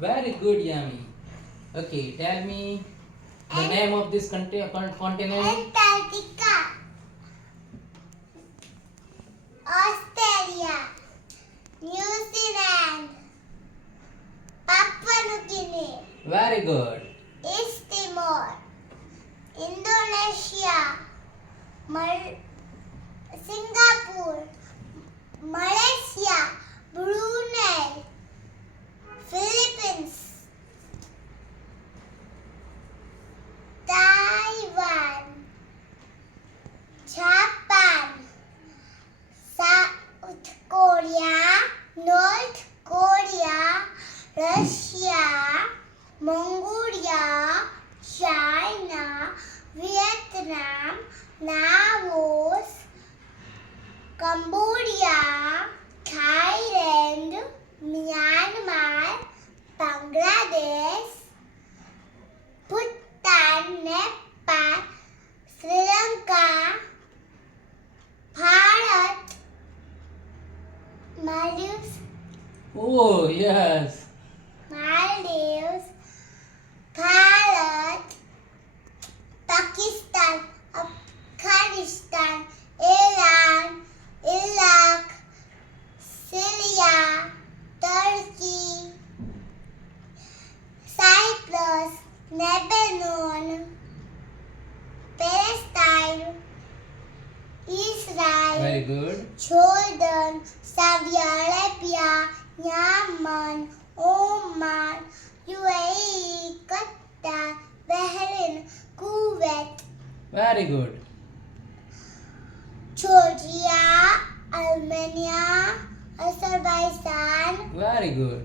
Very good, Yami. Okay, tell me the name of this continent. Antarctica, Australia, New Zealand, Papua New Guinea, Very good. East Timor, Indonesia, Singapore, Malaysia, Brunei, Philippines, Taiwan, Japan, South Korea, North Korea, Russia, Mongolia, China, Vietnam, Laos, Cambodia, Thailand, Myanmar, Bangladesh, Bhutan, Nepal, Sri Lanka, Bharat, Maldives, Oh, yes. Maldives, Bharat, Pakistan, Afghanistan, Iran, Iraq, Syria, Turkey, Cyprus, Lebanon, Palestine, Israel, Very good. Jordan, Saudi Arabia, Yemen, Oman, UAE, Qatar, Bahrain, Kuwait, Very good. Georgia, Armenia, Azerbaijan, Very good.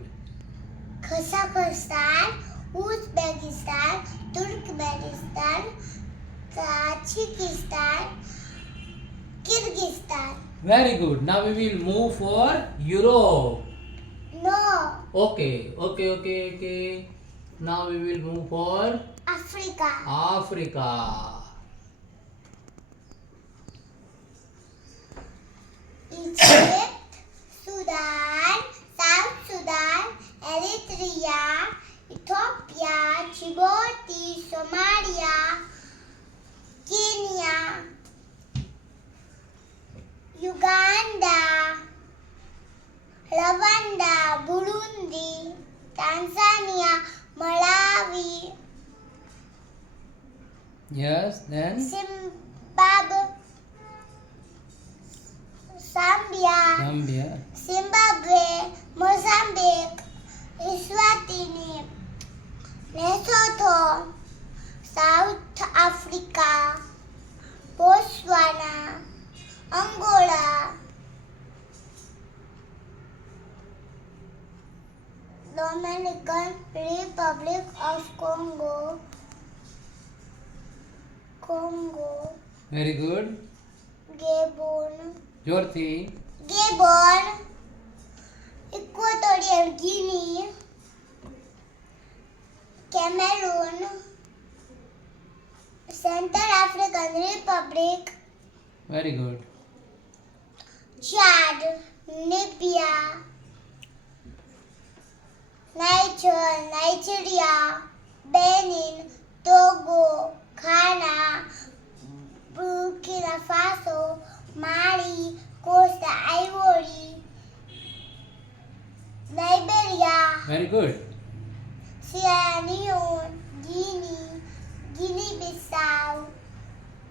Kazakhstan, Uzbekistan, Turkmenistan, Tajikistan, Kyrgyzstan. Very good. Now we will move for Europe. No, Okay. Now we will move for Africa. Africa. Egypt, Sudan, South Sudan, Eritrea, Ethiopia, Djibouti, Somalia, Kenya, Uganda, Rwanda, Burundi, Tanzania, Malawi, Yes, then Zimbabwe, Zambia. Zimbabwe, Mozambique, Eswatini, Lesotho, South Africa, Botswana, Angola, Dominican Republic of Congo, Very good. Gabon, Jorthi. Equatorial Guinea, Cameroon, Central African Republic, Very good. Chad, Namibia, Nigeria, Benin, Togo, Ghana, Burkina Faso, Mali, Costa Ivory, Liberia, Very good. Sierra Leone, Guinea-Bissau,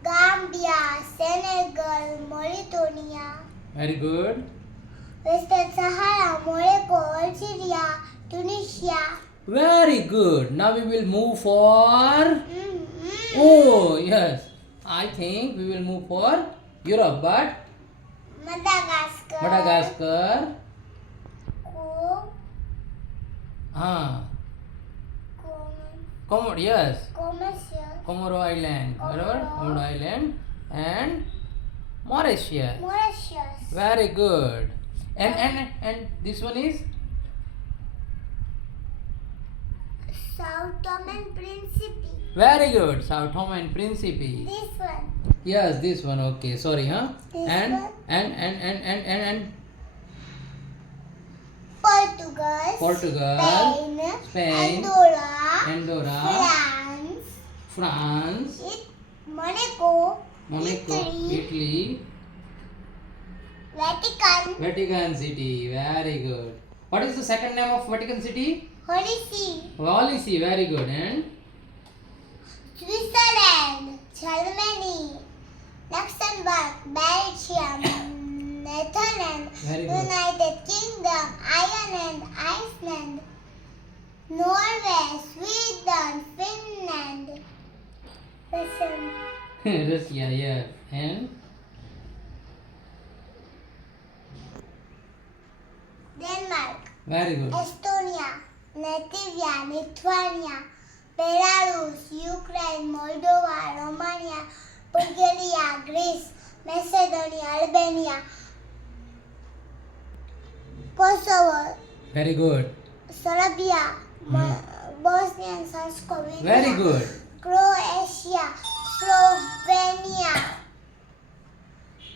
Gambia, Senegal, Mauritania, Very good. Western Sahara, Morocco, Algeria, Tunisia. Very good. Now we will move for. Oh, yes. I think we will move for Europe, but Madagascar. Comoro, yes. Comoro Island. Barabar? Comoro Island and Mauritius. Very good. And this one is Sao Tome and Principe. very good. Sao Tome and Principe. This one. Yes, this one. Okay, sorry, huh? This And one. and Portugal. Portugal, Spain, Andorra, Andorra, France, France, Monaco, Monaco, Italy, Vatican, Vatican City. Very good. What is the second name of Vatican City? Holy See, Holy See. Very good. And Switzerland, Germany, Luxembourg, Belgium, Netherlands, Very good. United Kingdom, Ireland, Iceland, Norway, Sweden, Finland, Russian, Russia. Yeah. And Denmark, very good. Estonia, Latvia, Lithuania, Belarus, Ukraine, Moldova, Romania, Bulgaria, Greece, Macedonia, Albania, Kosovo, Very good. Serbia, Bosnia and Herzegovina, Very good. Croatia, Slovenia,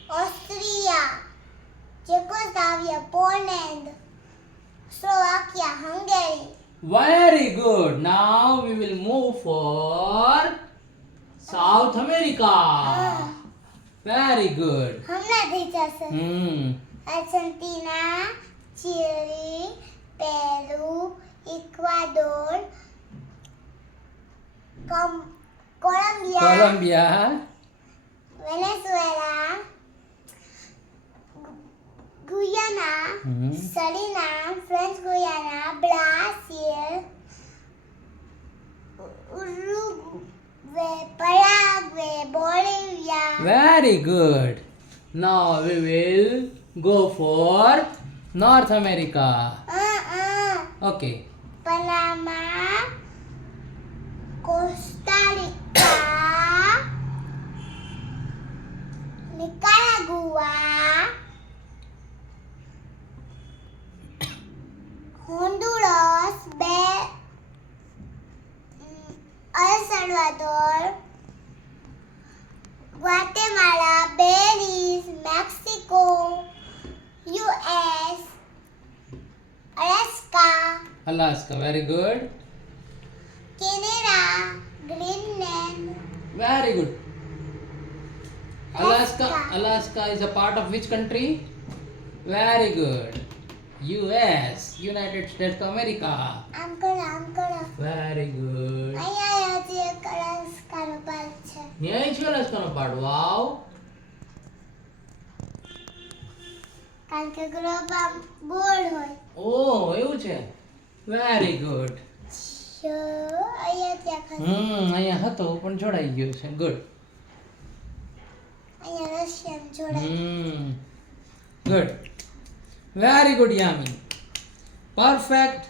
Austria, Czechoslovakia, Poland, Slovakia, Hungary. Very good. Now we will move for South America. Very good. હમણાં થઈ જશે Hmm. Argentina, Chile, Peru, Ecuador, Colombia, Colombia, Venezuela, Guyana, Mhm. Suriname, French Guiana, Brazil, Uruguay, Paraguay, Bolivia. very good. Now we will go for North America. Okay. Panama, Costa Rica, Nicaragua, Honduras, El Salvador, Guatemala, Belize, Mexico, US, Alaska, Alaska, very good. Canada, Greenland, Very good. Alaska, Alaska. Alaska is a part of which country? Very good. US, United States of America. Ankara. Very good. અહીંયા હજી એક અલાસ્કાનો ભાગ છે. ન્યાય છે અલાસ્કાનો part. વાવ. કારણ કે global board હોય. ઓ એવું છે. Very good. જો અહીંયા ત્યાં ખાલી અહીંયા હતો પણ જોડાઈ ગયો છે. ગુડ. અહીંયા રશિયન જોડાય. Good. Very good Yami. Perfect.